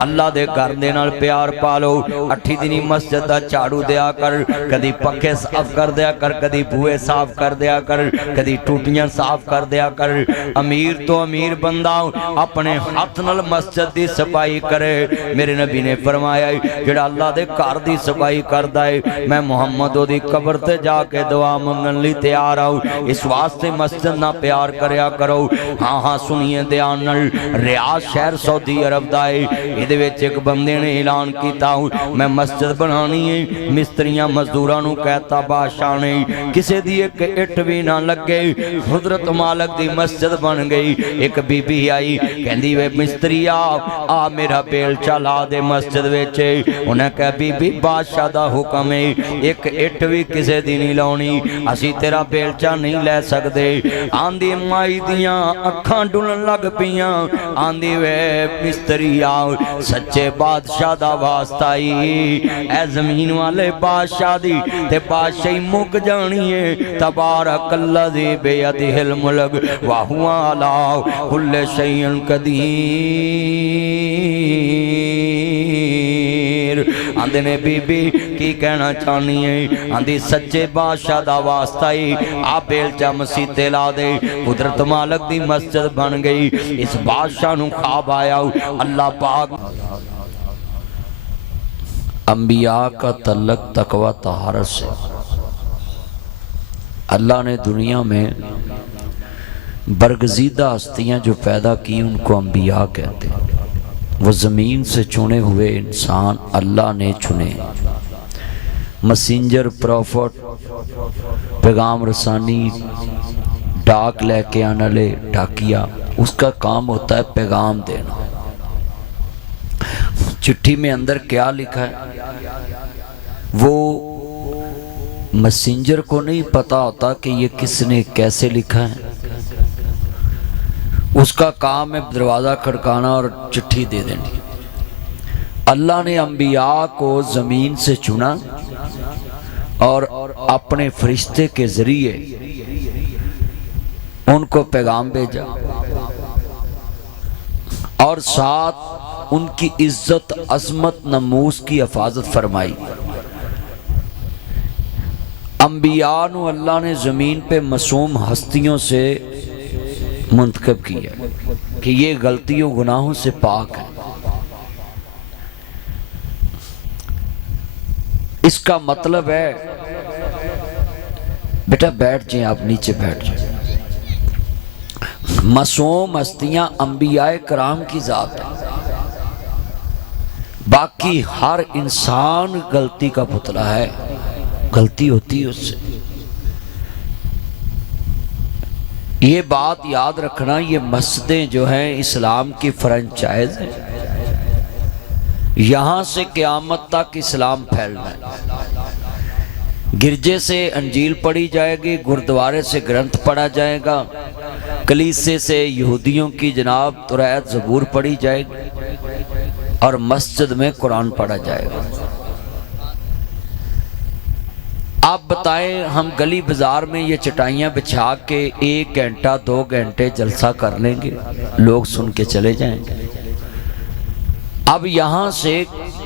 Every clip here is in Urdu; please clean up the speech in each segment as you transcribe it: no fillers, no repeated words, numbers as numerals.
اللہ دے گھر دے نال پیار پالو 8 دنی مسجد دا جھاڑو دیا کر کدی پکھے صاف کر دیا کر کدی بوئے صاف کر دیا کر کدی ٹوٹیاں صاف کر دیا کر امیر تو امیر بندہ اپنے ہاتھ نال مسجد دی صفائی کرے میرے نبی نے فرمایا جڑا اللہ دے گھر دی صفائی کردا ہے میں محمد دی قبر تے جا کے دعا منگن لی تیار ہوں اس واسطے مسجد نہ پیار کریا کرو ہاں ہاں سنیے دھیان نال ریاض شہر سعودی عرب دا ہے ایک بندے نے اعلان کیتا ہوں میں مسجد بنانی ہے مستریاں مزدوراں نو کہتا بادشاہ نے کسے دی ایک اٹ بھی نہ لگے حضرت مالک دی مسجد بن گئی ایک بی بی آئی کہندی وے مستری آ میرا بیلچا لا دے مسجد وچ انہیں کہا بی بی بادشاہ دا حکم ہے ایک اٹ بھی کسے دی نہیں لاؤنی اسی تیرا بیلچا نہیں لے سکدے آندی مائی دیاں اکھاں ڈلن لگ پیاں آندی وے مستری سچے بادشاہ دا واسطائی اے زمین والے بادشاہ دی تے بادشاہی مک جانی ہے تبارک الذی بیدہ الملک وہو علی کل شیء قدیر آندے نے بی بی کی کہنا چاہنی ہے آندی سچے بادشاہ دا واسطائی آپ بیلچا مسیح تے لا دے قدرت مالک دی مسجد بن گئی اس بادشاہ نو خواب آیا اللہ پاک انبیاء کا تعلق تقوی طہارت سے اللہ نے دنیا میں برگزیدہ ہستیاں جو پیدا کی ان کو انبیاء کہتے ہیں وہ زمین سے چنے ہوئے انسان اللہ نے چنے مسنجر پروفٹ پیغام رسانی ڈاک لے کے آنے لے ڈاکیا اس کا کام ہوتا ہے پیغام دینا چٹھی میں اندر کیا لکھا ہے وہ مسنجر کو نہیں پتا ہوتا کہ یہ کس نے کیسے لکھا ہے اس کا کام ہے دروازہ کھڑکانا اور چٹھی دے دینی اللہ نے انبیاء کو زمین سے چنا اور اپنے فرشتے کے ذریعے ان کو پیغام بھیجا اور ساتھ ان کی عزت عظمت ناموس کی حفاظت فرمائی انبیاء نو اللہ نے زمین پہ معصوم ہستیوں سے منتخب کیا کہ یہ غلطیوں گناہوں سے پاک ہے اس کا مطلب ہے بیٹا بیٹھ جائیں آپ نیچے بیٹھ جائیں معصوم ہستیاں انبیاء کرام کی ذات ہے باقی ہر انسان غلطی کا پتلا ہے غلطی ہوتی ہے اس سے یہ بات یاد رکھنا یہ مسجدیں جو ہیں اسلام کی فرنچائز ہیں یہاں سے قیامت تک اسلام پھیلنا ہے گرجے سے انجیل پڑھی جائے گی گردوارے سے گرنتھ پڑھا جائے گا کلیسے سے یہودیوں کی جناب توریت زبور پڑھی جائے گی اور مسجد میں قرآن پڑھا جائے گا آپ بتائیں ہم گلی بازار میں یہ چٹائیاں بچھا کے 1 گھنٹہ 2 گھنٹے جلسہ کر لیں گے لوگ سن کے چلے جائیں گے اب یہاں سے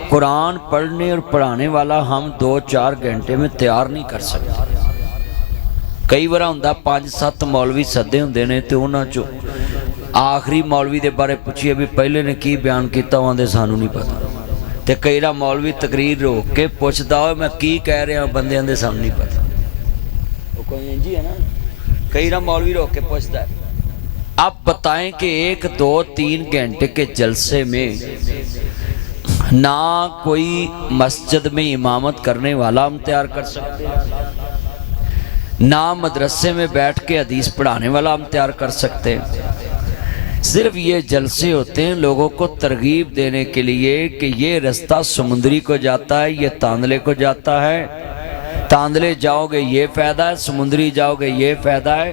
قرآن پڑھنے اور پڑھانے والا ہم 2-4 گھنٹے میں تیار نہیں کر سکتے کئی بار ہوندہ 5-7 مولوی سدے ہوندے نے تے انہاں چو آخری مولوی دے بارے پوچھی ابھی پہلے نے کی بیان کیتا ہوں دے سانو نہیں پتا تے کئی را مولوی تقریر روک کے پوچھتا ہو میں کی کہہ رہا ہوں بندے دے سانو نہیں پتا وہ کوئی انجی ہے نا کئی را مولوی روک کے پوچھتا ہے اب بتائیں کہ 1-2-3 گھنٹے کے جلسے میں نہ کوئی مسجد میں امامت کرنے والا ہم تیار کر سکتے نہ مدرسے میں بیٹھ کے حدیث پڑھانے والا ہم تیار کر سکتے صرف یہ جلسے ہوتے ہیں لوگوں کو ترغیب دینے کے لیے کہ یہ رستہ سمندری کو جاتا ہے یہ تاندلے کو جاتا ہے تاندلے جاؤ گے یہ فائدہ ہے سمندری جاؤ گے یہ فائدہ ہے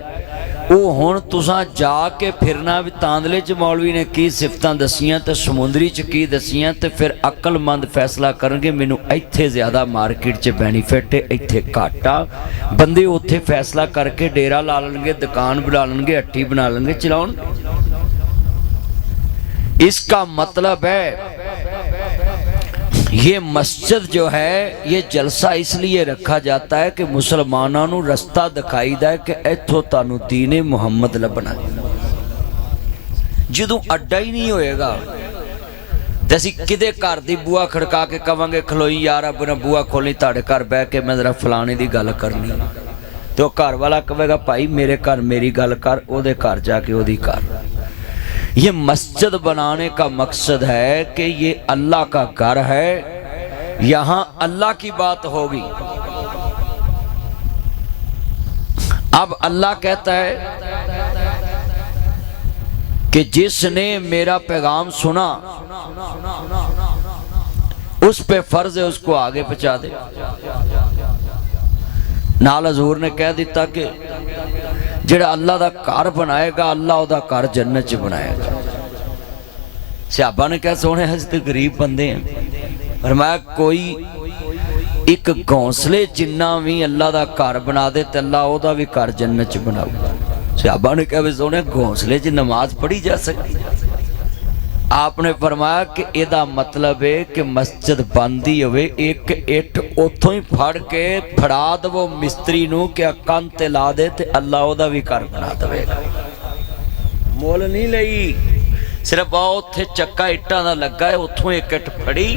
وہ ہون تساں جا کے پھرنا بھی تاندلے چ مولوی نے کی صفتاں دسیاں تے سمندری چ کی دسیاں تے پھر عقل مند فیصلہ کرن گے مینوں ایتھے زیادہ مارکیٹ چ بینیفٹ ہے ایتھے گھاٹا بندے اوتھے فیصلہ کر کے ڈیرا لا لیں گے دکان بنا لیں گے ہٹی بنا لیں گے چلاؤن اس کا مطلب ہے یہ مسجد جو ہے یہ جلسہ اس لیے رکھا جاتا ہے کہ مسلمانوں نو رستہ دکھائی دا ہے کہ ایتھو تانو دین محمد لبنا جدوں اڈا ہی نہیں ہوئے گا تے اسی کدے گھر دی بوا کھڑکا کے کہاں گے کھلوئی یار اپنا بوا کھولیں تاڑے گھر بہ کے میں ذرا فلانے دی گل کرنی تو گھر والا کہے گا بھائی میرے گھر میری گل کر او دے گھر جا کے او دی کر یہ مسجد بنانے کا مقصد ہے کہ یہ اللہ کا گھر ہے یہاں اللہ کی بات ہوگی اب اللہ کہتا ہے کہ جس نے میرا پیغام سنا اس پہ فرض ہے اس کو آگے پہنچا دے نال حضور نے کہہ دیتا کہ جڑا اللہ دا گھر بنائے گا اللہ او دا گھر جنت چ بنائے گا صحابہ نے کہا سونے ہستے غریب بندے ہیں فرمایا کوئی ایک گھونسلے جنہ بھی اللہ دا گھر بنا دے تے اللہ او دا بھی گھر جنت چ بناؤ صحابہ نے کہا سونے گھونسلے چ نماز پڑھی جا سکتی آپ نے فرمایا کہ ایدہ مطلب ہے کہ مسجد باندھی ہوئے ایک اٹھ اتھوں ہی پھڑ کے پھڑا دو مستری نو کہ اکان تے لا دے تے اللہ او دا بھی کر بنا دوے گا مول نہیں لئی صرف آؤ تھے چکا اٹھاں دا لگا ہے اتھوں ایک اٹھ پھڑی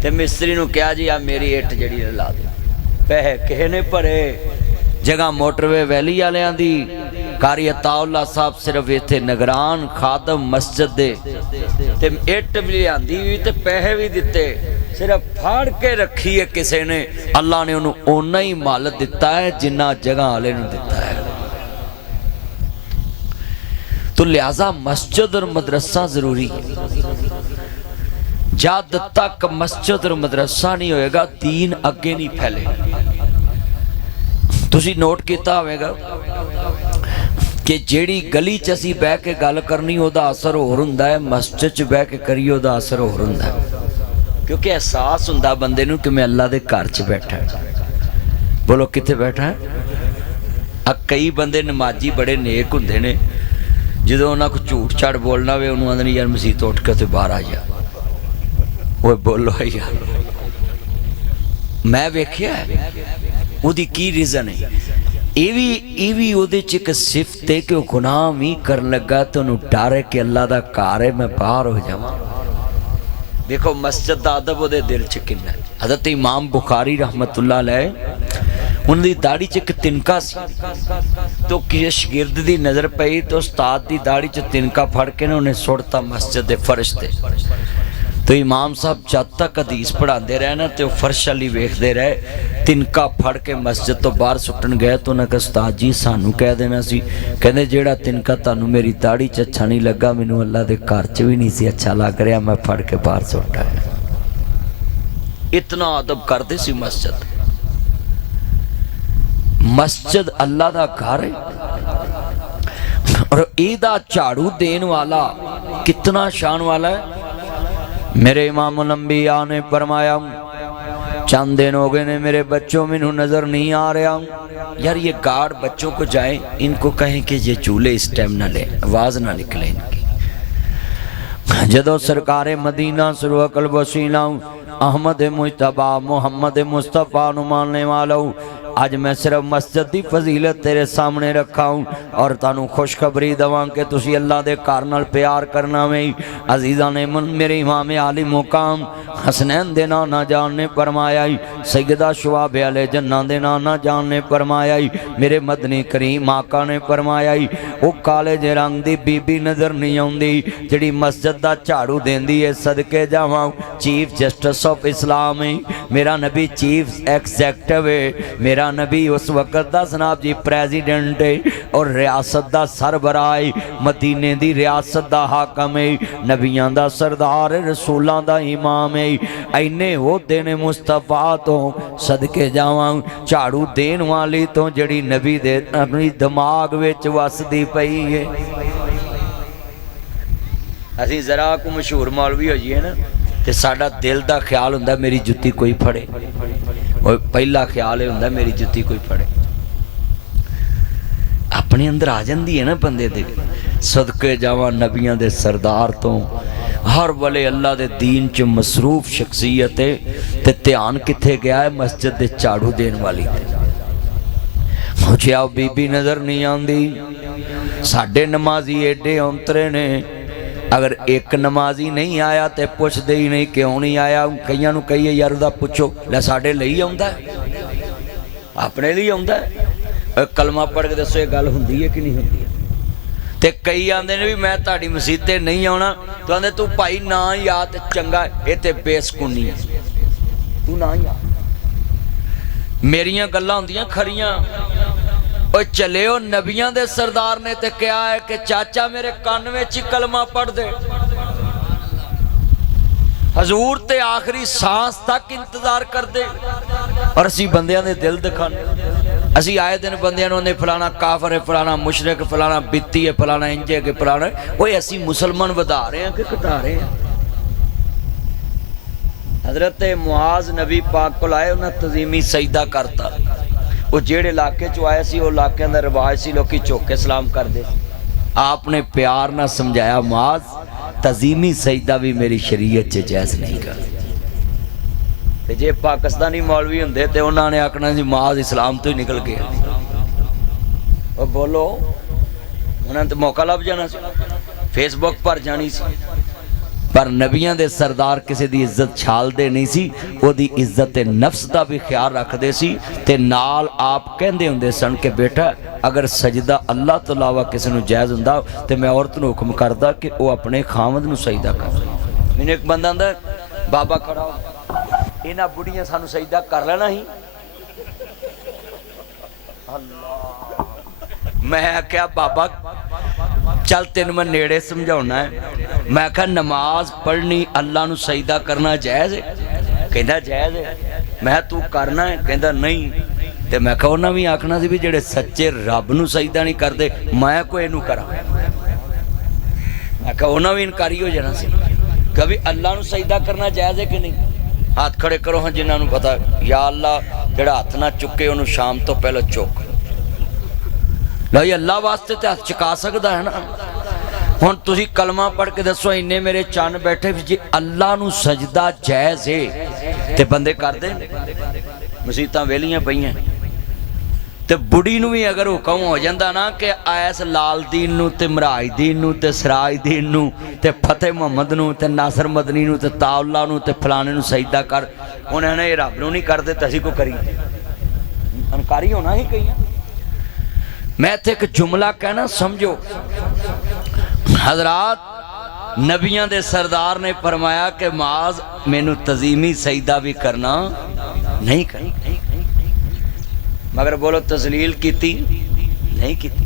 تے مستری نو کیا جی میری اٹھ جڑی لا دے پہ کہنے پڑے جگہ موٹروے ویلی آلیاں دی قاری عطا اللہ صاحب صرف ایتھے نگران خادم مسجد دے تے اٹھ بھی آندی ہوئی تے پیسے بھی دیتے صرف پھاڑ کے رکھی ہے کسے نے اللہ نے انہوں اونا ہی مال دیتا ہے جنہ جگہ آلے نے دیتا ہے تو لہذا مسجد اور مدرسہ ضروری ہے جد تک مسجد اور مدرسہ نہیں ہوئے گا دین اگے نہیں پھیلے تسی نوٹ کیتا ہوئے گا کہ جیڑی گلی چسی بے کے گل کرنی ہو دا اثر ہو رہندا ہے مسجد چ بے کے کری ہو دا اثر ہو رہندا ہے کیونکہ احساس ہوندا بندے نو کہ میں اللہ دے گھر چ بیٹھا ہے بولو کتے بیٹھا ہے کئی بندے نمازی بڑے نیک ہوندے نے جدوں انہاں کو جھوٹ چھڑ بولنا وے انہوں آندے یار مسیت اٹھ کے تے باہر آ جا اوے بولو یار میں ویکھیا ہے او دی کی ریزن ہے ایوی او دے چ ایک صفت ہے کہ وہ گناہ بھی کرن لگا تو انہوں ڈر ہے کہ اللہ دا گھر ہے میں باہر ہو جاواں دیکھو مسجد دا ادب او دے دل چ کنا ہے حضرت امام بخاری رحمت اللہ علیہ انہوں دی داڑھی چ ایک تنکا سی تو کسی شاگرد دی نظر پئی تو استاد دی داڑھی چ تنکا پھڑ کے انہیں سڑتا مسجد دے فرش تے تو امام صاحب جب تک حدیث پڑھا دے رہے نا تو فرش علی ویکھ دے رہے تنکا پھڑ کے مسجد تو باہر سٹن گئے تو انہوں نے کہا استاد جی سانو کہہ دینا سی کہنے جیڑا تنکا تانو میری داڑھی چ اچھا نہیں لگا مینوں اللہ دے گھر چ بھی نہیں سی اچھا لگ رہا میں پھڑ کے باہر سٹا ہے اتنا ادب کردے سی مسجد مسجد اللہ دا گھر ہے اور ایدہ جھاڑو دین والا کتنا شان والا ہے میرے امام الانبیاء نے فرمایا چند دن ہو گئے نے میرے بچوں میں نظر نہیں آ رہا یار یہ گارڈ بچوں کو جائیں ان کو کہیں کہ یہ چولہے اس ٹائم نہ لیں آواز نہ نکلے ان کی جدو سرکار مدینہ سرو قلب وسیلہ احمد مجتبہ محمد مصطفیٰ نمانے والا آج میں صرف مسجد دی فضیلت تیرے سامنے رکھا ہوں اور تانوں خوشخبری دواں کہ تسی اللہ دے کارنال پیار کرنا میں عزیزہ نے من میرے امام عالی مقام حسنین دے نانا جان نے فرمایا سیدہ شعب علیہ جنہ دے نانا جان نے فرمایا میرے مدنی کریم آقا نے فرمایا او کالے جے رنگ دی بی بی نظر نہیں ہوندی جڑی مسجد دا جھاڑو دیندی ہے صدقے جاواں چیف جسٹس آف اسلام میرا نبی چیف ایگزیکٹو ہے میرا نبی اس وقت دا جناب جی پریزیڈنٹ ہے اور ریاست دا سربراہ مدینے دی ریاست دا حاکم ہے نبیان دا سردار رسولان دا امام ہے اینے ہو دین مصطفیٰ تو صدقے جاواں جھاڑو دین والی تو جڑی نبی دے اپنی دماغ وچ وسدی پئی ہے اسی ذرا کو مشہور مولوی ہو جی ہے نا تے ساڈا دل دا خیال ہوندا میری جُتی کوئی پھڑے اور پہلا خیال ہے ہوندا میری جُتی کوئی پھڑے اپنے اندر آ جاندی ہے نا بندے دے صدقے جاواں نبیاں دے سردار تو ہر ویلے اللہ دے دین چ مصروف شخصیت ہے تے دھیان کتھے گیا ہے؟ مسجد دے جھاڑو دین والی تے مجھے آؤ بی بی نظر نہیں آندی ساڈے نمازی ایڈے اونترے نے اگر ایک نمازی نہیں آیا تے پوچھ دے ہی نہیں کیوں نہیں آیا کئیاں نو کہیے یار دا پوچھو لے ساڈے لئی آوندا ہے اپنے لیے آوندا ہے کلمہ پڑھ کے دسو یہ گل ہوندی ہے کہ نہیں ہوندی تے کئی آندے نے بھی میں تہاڈی مسجد تے نہیں آونا تو آندے تو بھائی نہ یا تے چنگا اے تے بے سکونی ہے تو نہ یا میریاں گلاں ہوندیاں کھریاں او چلے او نبیاں دے سردار نے تے کیا ہے کہ چاچا میرے کان وچ کلمہ پڑھ دے حضور تے آخری سانس تک انتظار کر دے اور اسی بندیاں دے دل دکھانے اسی آئے دن بندیاں نے فلانا کافر ہے فلانا مشرک فلانا بیتی ہے فلانا انجے کے فلانا وہ اسی مسلمان ودا رہے ہیں کہ کٹا رہے ہیں حضرت معاذ نبی پاک کو لائے انہیں تزیمی سجدہ کرتا وہ جیڑے علاقے چو آئے سی وہ علاقے اندر رواج سی لوگ کی چوکے سلام کر دے آپ نے پیار نہ سمجھایا معاذ تزیمی سجدہ بھی میری شریعت چے جائز نہیں کر تے جے پاکستانی مولوی ہوندے تے انہاں نے آکھنا جی معاذ اسلام تو ہی نکل گیا اور بولو انہاں تے موقع لب جانا سی فیس بک پر جانی سی پر نبیاں دے سردار کسی دی عزت چھال دے نہیں سی وہ دی عزت نفس دا بھی خیال رکھ دے سی تے نال آپ کہندے ہوندے سن کہ بیٹا اگر سجدہ اللہ تو علاوہ کسی نو جائز ہوندا تے میں عورت نو حکم کردا کہ وہ اپنے خامد نو سجدہ کر میں نے ایک بندہ اندر بابا کھڑا ہو اینا بڑیاں سانو سجدہ کر لینا ہی اللہ میں کیا بابا چل تین میں نیڑے سمجھونا ہے میں کہا نماز پڑھنی اللہ نو سجدہ کرنا جائز ہے کہندہ جائز ہے میں تو کرنا ہے کہندہ نہیں تے میں کہا انہاں بھی آکھنا سی بھی جڑے سچے رب نو سجدہ نہیں کر دے میں کوئی نو کرا میں کہا انہاں بھی انکاری ہو جانا سی کبھی اللہ نو سجدہ کرنا جائز ہے کہ نہیں ہاتھ کھڑے کرو ہاں جنہاں نو پتا یا اللہ جڑا ہاتھ نہ چکے انہوں شام تو پہلے چوک لوئی اللہ واسطے تے ہاتھ چکا سکتا ہے نا ہن تسی کلمہ پڑھ کے دسو انہیں میرے چان بیٹھے جی اللہ نو سجدہ جائز ہے تے بندے کر دیں مسیتاں ویلیاں پئیاں تے بڑی نو بھی اگر حکم ہو جاندہ نا کہ ایس لال دین نو تے مراج دین نو تے سراج دین نو تے فتح محمد نو تے ناصر مدنی نو تے تاؤلہ نو تے فلانے نو سجدہ کر انہیں نے رب نو نہیں کر دے تسی کو کری انکاری ہونا ہی کہیں میں تے ایک جملہ کہنا سمجھو حضرات نبیاں دے سردار نے فرمایا کہ معاذ میں نو تزیمی سجدہ بھی کرنا نہیں کرنا مگر بولو تذلیل کیتی نہیں کیتی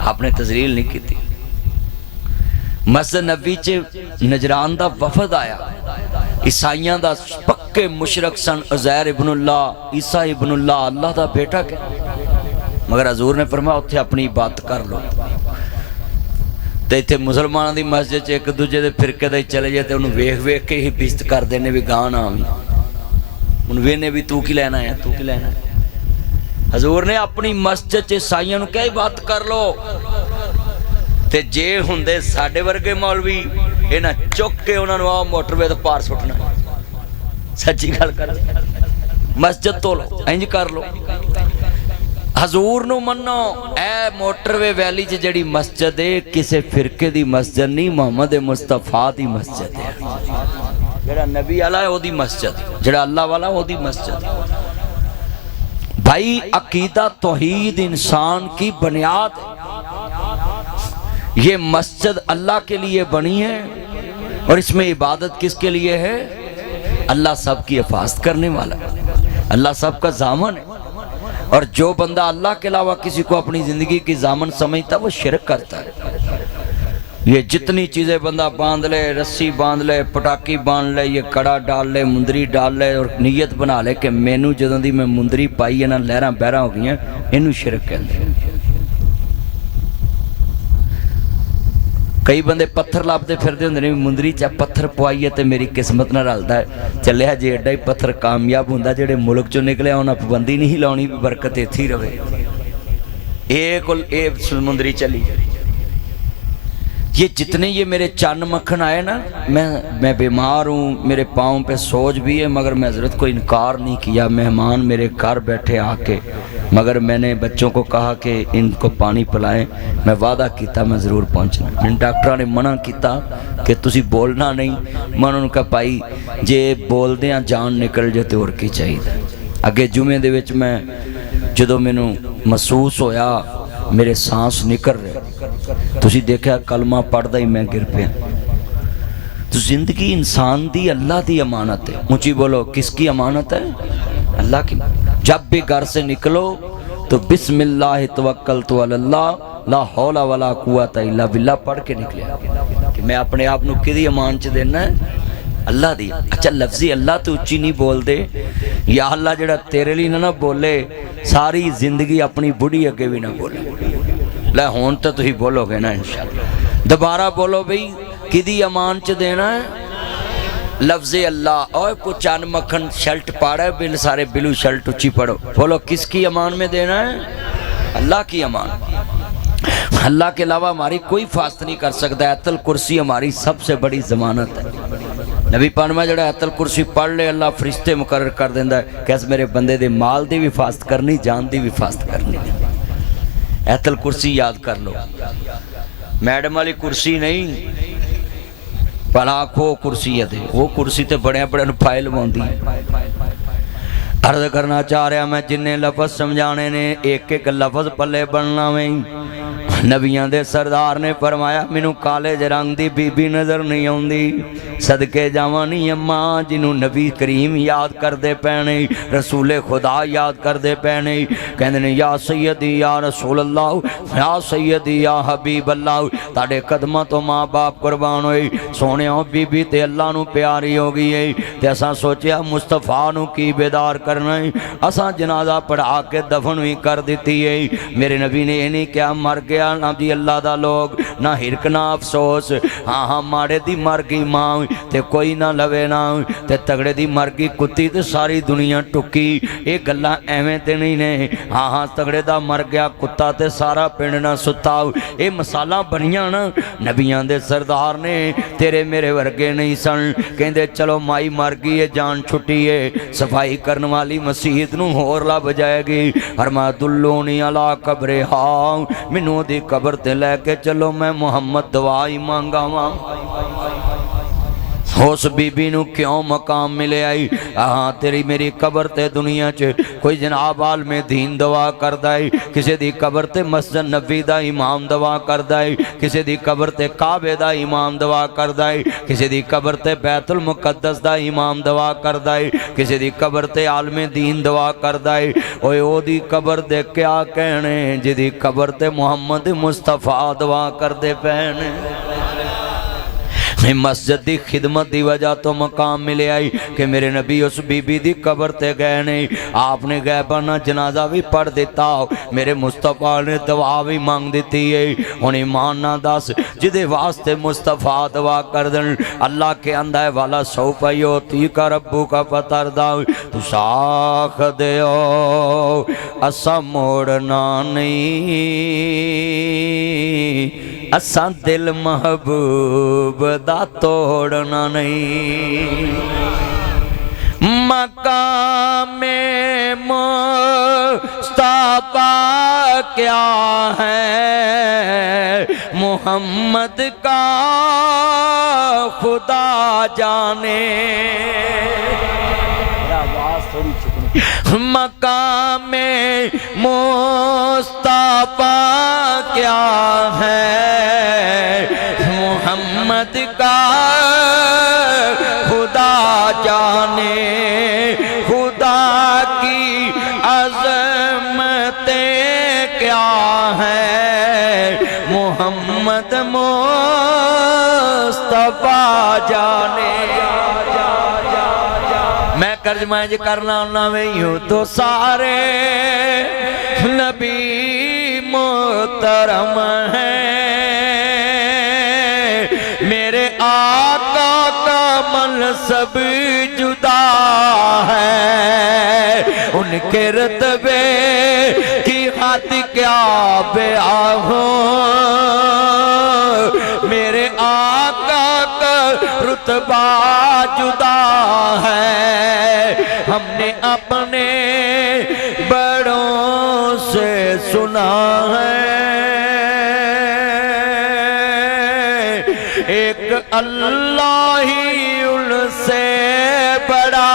آپ نے تذلیل نہیں کیتی مسجد نبی چے نجران دا وفد آیا عیسائیاں دا پکے مشرک سن عزیر ابن اللہ عیسیٰ ابن اللہ اللہ دا بیٹا کہ مگر حضور نے فرمایا اتھے اپنی بات کر لو تے اتھے مسلمانوں دی مسجد چے ایک دوجہ دے پھرکے دے چلے جاتے انہوں ویکھ ویکھ کے ہی بیست کر دینے بھی گانا آمی انہوں نے بھی تو کی لینا ہے تو کی لینا ہے حضور نے اپنی مسجد چے سائیاں نو کئی بات کر لو تے جے ہوندے ساڑھے ورگے مولوی اینا چک کے انہوں نے موٹر وے تو پار سٹنا سچی گل کر مسجد تو لو انج کر لو حضور نو منو اے موٹر وے ویلی چے جڑی مسجد ہے کسے فرقے دی مسجد نہیں محمد مصطفیٰ دی مسجد ہے جڑا نبی والا ہے وہ دی مسجد جڑا اللہ والا وہ دی مسجد بھائی عقیدہ توحید انسان کی بنیاد یہ مسجد اللہ کے لیے بنی ہے اور اس میں عبادت کس کے لیے ہے اللہ سب کی حفاظت کرنے والا اللہ سب کا ضامن ہے اور جو بندہ اللہ کے علاوہ کسی کو اپنی زندگی کی ضامن سمجھتا ہے وہ شرک کرتا ہے یہ جتنی چیزیں بندہ باندھ لے رسی باندھ لے پٹاکی باندھ لے یہ کڑا ڈال لے مندری ڈال لے اور نیت بنا لے کہ مینو جدوں دی میں مندری پائی ہے نا لہراں بہراں ہو گئی ہیں انہوں شرک کہندے کئی بندے پتھر لابتے پھر دے ہوندے نے مندری چا پتھر پوائی ہے تے میری قسمت نہ رلدا ہے چلیا جے ایڈا ہی پتھر کامیاب ہوندا جڑے ملک چوں نکلے انہاں پابندی نہیں لاونی برکت ایتھی رہے اے کول اے مندری چلی یہ جتنے یہ میرے چند مکھن آئے نا، میں بیمار ہوں، میرے پاؤں پہ سوج بھی ہے، مگر میں حضرت کو انکار نہیں کیا۔ مہمان میرے گھر بیٹھے آ کے، مگر میں نے بچوں کو کہا کہ ان کو پانی پلائیں، میں وعدہ کیتا میں ضرور پہنچنا۔ میں ڈاکٹر نے منع کیتا کہ تسی بولنا نہیں، میں انہوں نے کہا پائی جے بول دیاں جان نکل جائے تو اور کی چاہیے۔ اگے جمعے دے وچ میں جدو مینوں محسوس ہویا میرے سانس نکل رہے، تسی دیکھا کلمہ پڑھدا ہی میں گر پیا۔ تو زندگی انسان دی اللہ دی امانت ہے۔ اونچی بولو، کس کی امانت ہے؟ اللہ کی۔ جب بھی گھر سے نکلو تو بسم اللہ توکلت علی اللہ لا حول ولا قوت الا باللہ پڑھ کے نکلے کہ میں اپنے آپ نو کدی امان چ دینا ہے؟ اللہ دی۔ اچھا لفظی اللہ تو اچھی نہیں بول دے، یا اللہ جڑا تیرے لیے نہ بولے ساری زندگی اپنی بڑھی اگے بھی نہ بولے۔ لے ہون تو تھی بولو گے نا انشاءاللہ۔ دوبارہ بولو بھئی کدی امان چ دینا ہے؟ لفظ اللہ۔ اور کو چان مکھن شلٹ پاڑا ہے، بل سارے بلو شلٹ اچھی پڑھو۔ بولو کس کی امان میں دینا ہے؟ اللہ کی امان۔ اللہ کے علاوہ ہماری کوئی فاست نہیں کر سکتا۔ آیت الکرسی ہماری سب سے بڑی ضمانت ہے۔ نبی پاک میں جڑا آیت الکرسی پڑھ لے اللہ فرشتے مقرر کر دیندہ ہے کہ اس میرے بندے دے مال دی بھی فاست کرنی، جان دی بھی فاست کرنی۔ آیت الکرسی یاد کر لو، میڈم والی کرسی نہیں، پلاکھو کرسی ہے، وہ کرسی تے بڑے بڑے فائل ہوندی۔ عرض کرنا چاہ رہا میں جنہیں لفظ سمجھانے نے ایک ایک لفظ پلے بننا میں نبیان دے سردار نے فرمایا مینوں کالے رنگ دی بی بی نظر نہیں آندی، صدقے جوانی اماں جنہوں نبی کریم یاد کر دے پینے، رسول خدا یاد کر دے پینے، کہندے نے یا سیدی یا رسول اللہ یا سیدی یا حبیب اللہ، تاڑے قدمہ تو ماں باپ قربان ہوئی، سونے ہوں بی بی تے اللہ نو پیاری ہو گئی ہے۔ تے اساں سوچیا مصطفیٰ نو کی بیدار کرنا ہے، اساں جنازہ پڑھا کے دفن بھی کر دیتی ہے۔ میرے نبی نے یہ نہیں کیا مر گیا نہ دی اللہ دا لوگ، نہ ہرک نہ افسوس، ہاں ہاں ماڑے دی مر گئی ماں تے کوئی نہ لوے نہ، تے تگڑے دی مر گئی کتی تے ساری دنیا ٹکی، ایک گلہ ایویں تے نہیں نے، ہاں ہاں تگڑے دا مر گیا کتا تے سارا پنڈ نہ ستاؤ، اے مسالہ بنیاں نا نبیان دے سردار نے تیرے میرے ورگے نہیں سن، کہندے چلو مائی مر گئی ہے جان چھٹی ہے، صفائی کرن والی مسیحت نو ہور لب جائے گی، فرمایا دلونی علی قبر ہاں منو دی قبر تے لے کے چلو میں محمد دعائی مانگا ماں۔ اس بی بی نو کیوں مقام ملے آئی؟ ہاں تیری میری قبر تے دنیا چے کوئی جناب عالم دین دعا کر دائی، کسی دی قبر تے مسجد نبی دا امام دعا کر دائی، کسی دی قبر تے کعبے دا امام دعا کر دائی، کسی دی قبر تے بیت المقدس دا امام دعا کر دائی، کسی دی قبر تے عالم دین دعا کر دائی، اوے او دی قبر دے کیا کہنے جی دی قبر تے محمد مصطفیٰ دعا کر دے پہنے۔ مسجد دی خدمت دی وجہ تو مقام ملے آئی کہ میرے نبی اس بی بی دی قبر تے گئے نہیں، آپ نے غیبانہ جنازہ بھی پڑھ دیتا، میرے مصطفیٰ نے دعا بھی مانگ دیتی ہے۔ ان ایمان نہ دس جدے واسطے مصطفیٰ دعا کر دن اللہ کے اندھا ہے والا سوفا یوتی کا ربو کا پتر داؤ، تو ساکھ دیو اسا موڑنا نہیں، اسا دل محبوب دا توڑنا نہیں۔ مقام مصطفیٰ کیا ہے محمد کا خدا جانے، مقام مصطفیٰ کیا ہے محمد کا خدا جانے، خدا کی عظمتیں کیا ہے محمد مصطفیٰ جانے۔ میں ترجمہ کرنا نہیں ہوں تو سارے نبی محترم ہیں، میرے آقا کا منصب جدا ہے، ان کے رتبے کی حد کیا بیان ہو، میرے رتبہ جدا ہے، ہم نے اپنے بڑوں سے سنا ہے، ایک اللہ ہی ان سے بڑا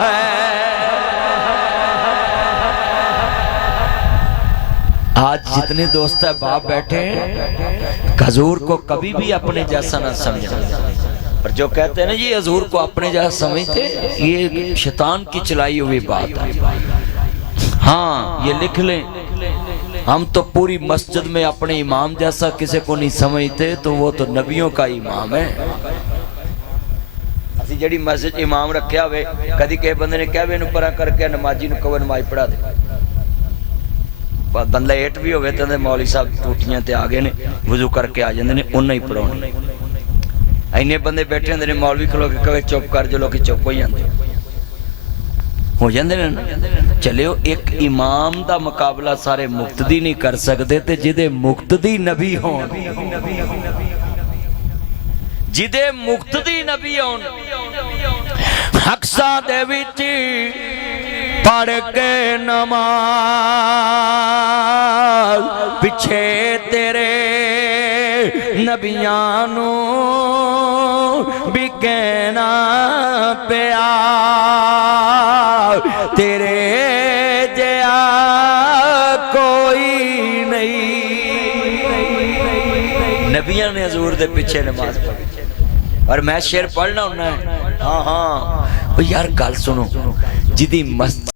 ہے۔ آج جتنے دوست احباب بیٹھے ہیں حضور کو کبھی بھی اپنے جیسا نہ سمجھا، اور جو کہتے ہیں نا یہ حضور کو اپنے جیسا سمجھتے، یہ شیطان کی چلائی ہوئی بات ہے۔ ہاں یہ لکھ لیں، ہم تو پوری مسجد میں اپنے امام جیسا کسی کو نہیں سمجھتے، تو وہ تو نبیوں کا امام ہے۔ اسی جڑی مسجد امام رکھیا ہوئے، کدی کہ بندے نے کہا انہوں پرا کر کے نمازی نو کہو نماز پڑھا دے، بندہ ایٹ بھی ہوئے تو مولوی صاحب ٹوٹیاں تے آگے نے وضو کر کے آ جاندے نے انہاں ہی پڑھاؤنے، اینے بندے بیٹھے ہوندے نے مولوی کھلو کے کہے چپ کر، جو لوگ چپ ہو جاندے نے۔ چلیو ایک امام دا مقابلہ سارے مقتدی نہیں کر سکتے، تے جدے مقتدی نبی ہون، جدے مقتدی نبی ہون، حقسا دے وچی پڑھ کے نماز پچھے تیرے نبیانو بھی کہنا پیا، تیرے جیا کوئی نہیں۔ نبیان نے حضور دے پیچھے نماز پڑھی، اور میں شعر پڑھنا ہونا ہے۔ ہاں یار گل سنو، جدی مسجد